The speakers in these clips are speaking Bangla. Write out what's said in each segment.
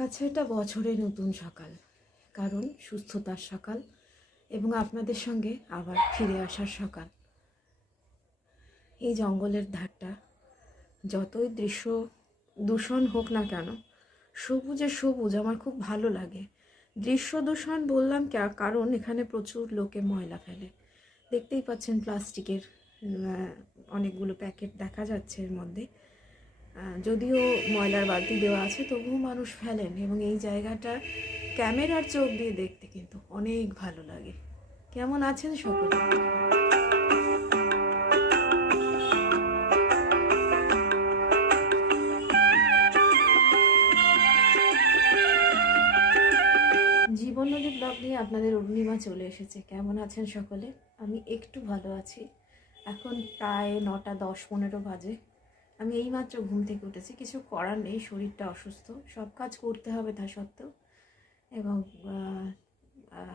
কাছে এটা বছরের নতুন সকাল, কারণ সুস্থতার সকাল এবং আপনাদের সঙ্গে আবার ফিরে আসার সকাল। এই জঙ্গলের ধারটা যতই দৃশ্য দূষণ হোক না কেন, সবুজে সবুজ আমার খুব ভালো লাগে। দৃশ্য দূষণ বললাম কারণ এখানে প্রচুর লোকে ময়লা ফেলে। দেখতেই পাচ্ছেন প্লাস্টিকের অনেকগুলো প্যাকেট দেখা যাচ্ছে এর মধ্যে। যদিও ময়লার বালতি দেওয়া আছে তবুও মানুষ ফেলেন, এবং এই জায়গাটা ক্যামেরার চোখ দিয়ে দেখতে কিন্তু অনেক ভালো লাগে। কেমন আছেন সকলে? জীবন নদী ব্লগ নিয়ে আপনাদের অরুণিমা চলে এসেছে। কেমন আছেন সকলে? আমি একটু ভালো আছি। এখন প্রায় 9টা 10-15 বাজে। আমি এইমাত্র ঘুম থেকে উঠেছি। কিছু করার নেই, শরীরটা অসুস্থ, সব কাজ করতে হবে তা সত্ত্বেও। এবং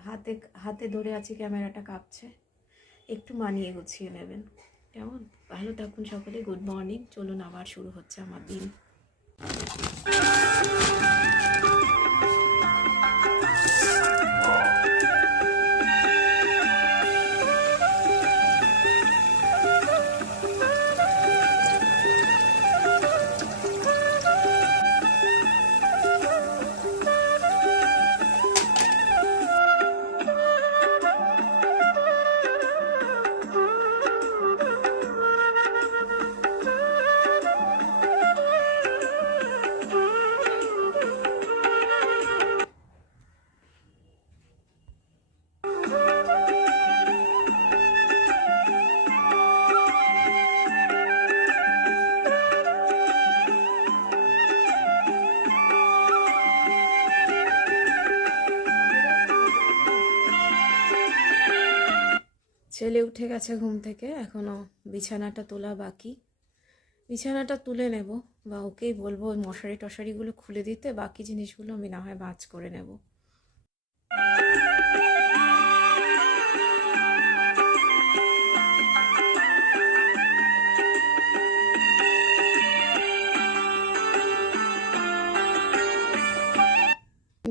হাতে হাতে ধরে আছি, ক্যামেরাটা কাঁপছে। একটু মানিয়ে গুছিয়ে নেবেন, কেমন? ভালো থাকুন সকলে। Good morning. চলুন, আবার শুরু হচ্ছে আমার দিন। ছেলে উঠে গেছে ঘুম থেকে, এখনও বিছানাটা তোলা বাকি। বিছানাটা তুলে নেব, বা ওকেই বলবো ওই মশারি টশারিগুলো খুলে দিতে, বাকি জিনিসগুলো আমি না হয় ভাঁজ করে নেব।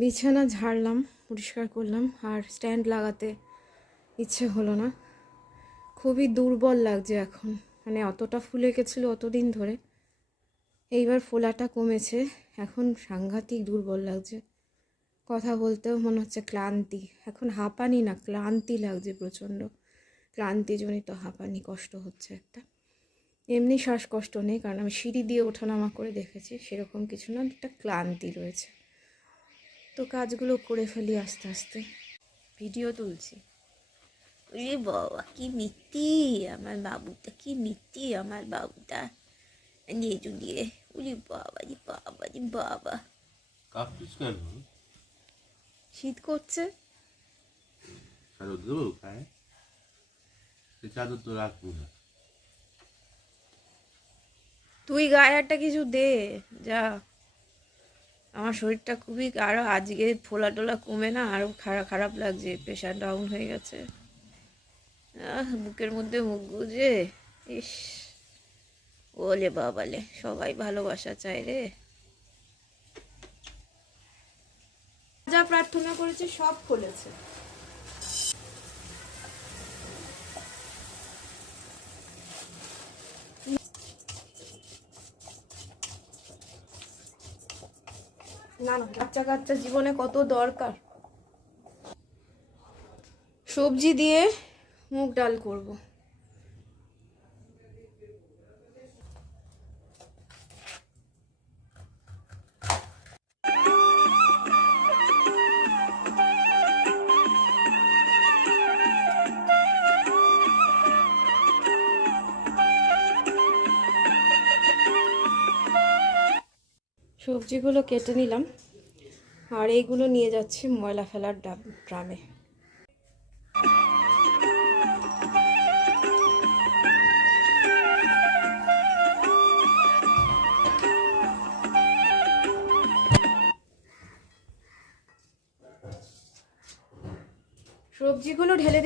বিছানা ঝাড়লাম, পরিষ্কার করলাম, আর স্ট্যান্ড লাগাতে ইচ্ছে হলো না। খুবই দুর্বল লাগছে এখন, মানে অতটা ফুলে গেছিলো অতদিন ধরে, এইবার ফোলাটা কমেছে, এখন সাংঘাতিক দুর্বল লাগছে। কথা বলতেও মনে হচ্ছে ক্লান্তি, এখন হাঁপানি না ক্লান্তি লাগছে, প্রচণ্ড ক্লান্তিজনিত হাঁপানি, কষ্ট হচ্ছে একটা। এমনি শ্বাসকষ্ট নেই, কারণ আমি সিঁড়ি দিয়ে ওঠানামা করে দেখেছি, সেরকম কিছু না, একটা ক্লান্তি রয়েছে। তো কাজগুলো করে ফেলি আস্তে আস্তে। ভিডিও তুলছি। ওরে বাবা, কি মিষ্টি আমার বাবুটা, কি মিষ্টি আমার বাবুটা, নিয়ে জুলিয়ে। ওরে বাবা রে বাবা রে বাবা। কাঁপছিস কেন? শীত করছে। চাদর দেবো গায়ে? সেই চাদর তো রাখবো না। তুই গায়ে একটা কিছু দে, যা। আমার শরীরটা খুবই, আরো আজকে ফোলা টোলা কমে না আরো খারাপ লাগছে, প্রেশার ডাউন হয়ে গেছে। বুকের মধ্যে মুখ গুজে, ইস, ওলে বাবালে, সবাই ভালোবাসা চায় রে। যা প্রার্থনা করেছে সব ফলেছে। না না, বাচ্চা কাচ্চা জীবনে কত দরকার। সবজি দিয়ে মুগ ডাল করব। সবজিগুলো কেটে নিলাম, আর এইগুলো নিয়ে যাচ্ছি ময়লা ফেলার ড্রামে। সবজিগুলো ঢেলে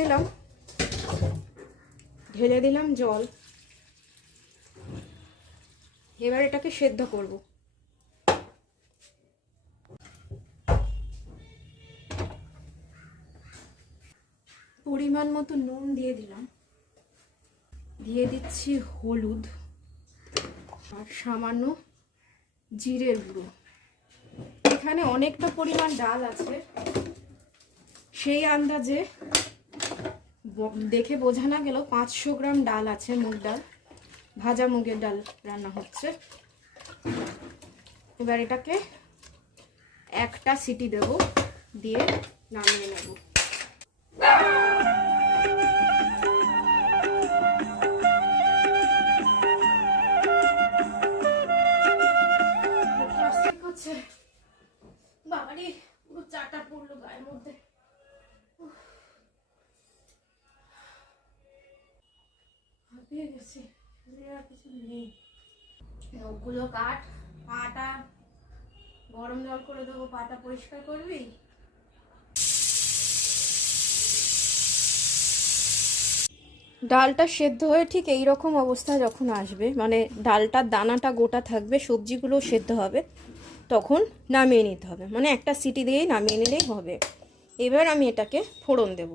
দিলাম জল। এবার এটাকে সেদ্ধ করব। পরিমাণ মতো নুন দিয়ে দিলাম, দিয়ে দিচ্ছি হলুদ আর সামান্য জিরের গুঁড়ো। এখানে অনেকটা পরিমাণ ডাল আছে, সেই আন্দাজে দেখে বোঝা না গেল 500 গ্রাম ডাল আছে, মুগ ডাল, ভাজা মুগের ডাল রান্না হচ্ছে। এবার এটাকে একটা সিটি দেব, দিয়ে নামিয়ে নেব। বাবারে পুরো চাটা পড়লো গায়ের মধ্যে। হাঁপিয়ে গেছি, আর কিছু নেই। ওগুলো কাট, পাটা গরম জল করে দেবো, পাটা পরিষ্কার করবি। ডালটা সেদ্ধ হয়ে ঠিক এই রকম অবস্থা যখন আসবে, মানে ডালটার দানাটা গোটা থাকবে, সবজিগুলো সেদ্ধ হবে, তখন নামিয়ে নিতে হবে। মানে একটা সিটি দিয়েই নামিয়ে নিলেই হবে। এবার আমি এটাকে ফোড়ন দেব।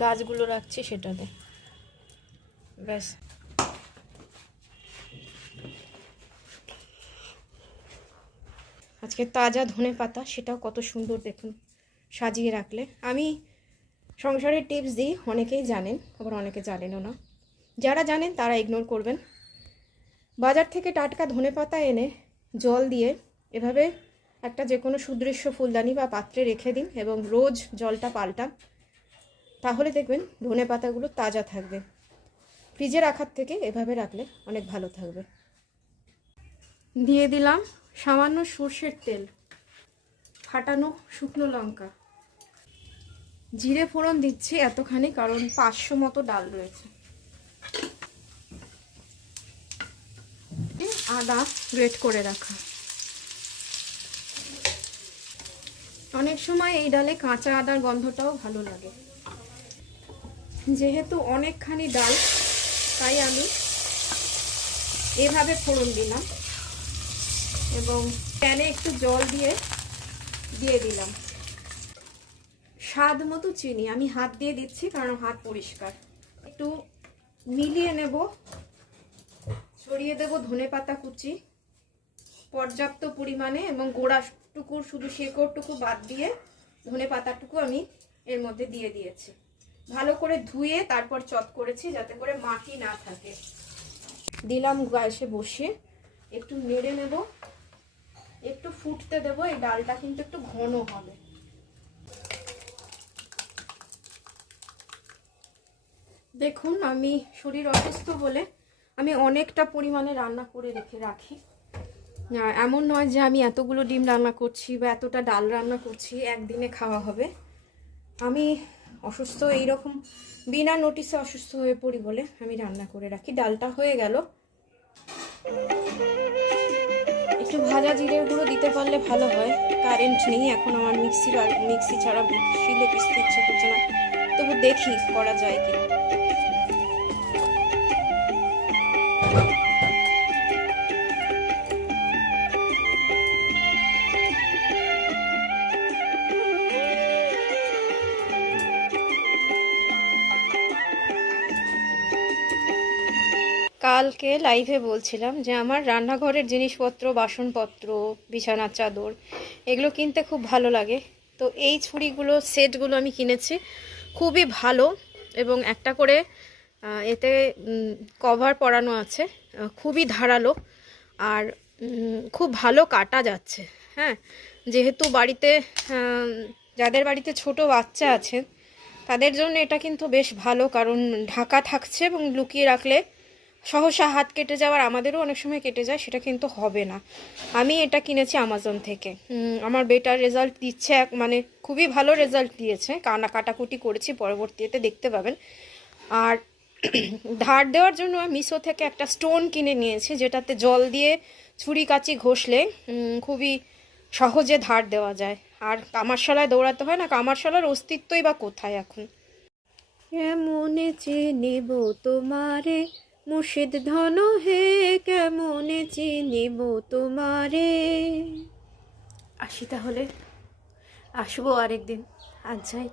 গাছগুলো রাখছি সেটাতে, ব্যাস। আজকে তাজা ধনে পাতা, সেটাও কত সুন্দর দেখুন সাজিয়ে রাখলে। আমি সংসারের টিপস দিই, অনেকেই জানেন, আবার অনেকে জানেনও না। যারা জানেন তারা ইগনোর করবেন। বাজার থেকে টাটকা ধনে পাতা এনে জল দিয়ে এভাবে একটা যে কোনো সুদৃশ্য ফুলদানি বা পাত্রে রেখে দিন এবং রোজ জলটা পাল্টান, তাহলে দেখবেন ধনে পাতাগুলো তাজা থাকবে। ফ্রিজে রাখার থেকে এভাবে রাখলে অনেক ভালো থাকবে। দিয়ে দিলাম সামান্য সর্ষের তেল, ফাটানো শুকনো লঙ্কা, জিরে ফোড়ন দিচ্ছি এতখানি, কারণ 500 মতো ডাল রয়েছে। আদা গ্রেট করে রাখা। অনেক সময় এই ডালে কাঁচা আদার গন্ধটাও ভালো লাগে। যেহেতু অনেকখানি ডাল, তাই আমি এভাবে ফোড়ন দিলাম এবং প্যানে একটু জল দিয়ে দিলাম। স্বাদ মতো চিনি, আমি হাত দিয়ে দিচ্ছি কারণ হাত পরিষ্কার। একটু মিলিয়ে নেব, ছড়িয়ে দেব ধনেপাতা কুচি পর্যাপ্ত পরিমাণে, এবং গোড়াটুকু শুধু শেকড়টুকু বাদ দিয়ে ধনেপাতাটুকু আমি এর মধ্যে দিয়ে দিয়েছি। ভালো করে ধুয়ে তারপর চপ করেছি যাতে করে মাটি না থাকে। দিলাম গ্যাসে বসিয়ে, একটু নেড়ে নেব, একটু ফুটতে দেব। এই ডালটা কিন্তু একটু ঘন হবে। দেখুন, আমি শরীর অসুস্থ বলে আমি অনেকটা পরিমাণে রান্না করে রাখি। এমন নয় যে আমি এতগুলো ডিম রান্না করছি বা এতটা ডাল রান্না করছি একদিনে খাওয়া হবে। আমি অসুস্থ, এইরকম বিনা নোটিসে অসুস্থ হয়ে পড়ি বলে আমি রান্না করে রাখি। ডালটা হয়ে গেল, একটু ভাজা জিরের গুঁড়ো দিতে পারলে ভালো হয়। কারেন্ট নেই এখন আমার, মিক্সি ছাড়া শিলে পিষতে ইচ্ছা করছে না, তবু দেখি করা যায় কি। কালকে লাইভে বলছিলাম যে আমার রান্নাঘরের জিনিসপত্র, বাসনপত্র, বিছানার চাদর, এগুলো কিনতে খুব ভালো লাগে। তো এই ছুরিগুলো, সেটগুলো আমি কিনেছি, খুবই ভালো, এবং একটা করে এতে কভার পরানো আছে, খুবই ধারালো আর খুব ভালো কাটা যাচ্ছে। হ্যাঁ, যেহেতু বাড়িতে যাদের বাড়িতে ছোট বাচ্চা আছে তাদের জন্য এটা কিন্তু বেশ ভালো, কারণ ঢাকা থাকছে এবং লুকিয়ে রাখলে সহসা হাত কেটে যাওয়ার, আমাদেরও অনেক সময় কেটে যায়, সেটা কিন্তু হবে না। আমি এটা কিনেছি অ্যামাজন থেকে। আমার বেটার রেজাল্ট দিচ্ছে, মানে খুবই ভালো রেজাল্ট দিয়েছে। কাটাকুটি করেছি, পরবর্তীতে দেখতে পাবেন। আর ধার দেওয়ার জন্য মিশো থেকে একটা স্টোন কিনে নিয়েছি, যেটাতে জল দিয়ে ছুরি কাঁচি ঘষলে খুবই সহজে ধার দেওয়া যায়। আর কামারশালায় দৌড়াতে হয় না, কামারশালার অস্তিত্বই বা কোথায় এখন। কেমনে চিনিব তোমারে মুর্শিদ ধন হে, কেমনে চিনিব তোমারে। আসি তাহলে, আসবো আরেকদিন, আজ যাই।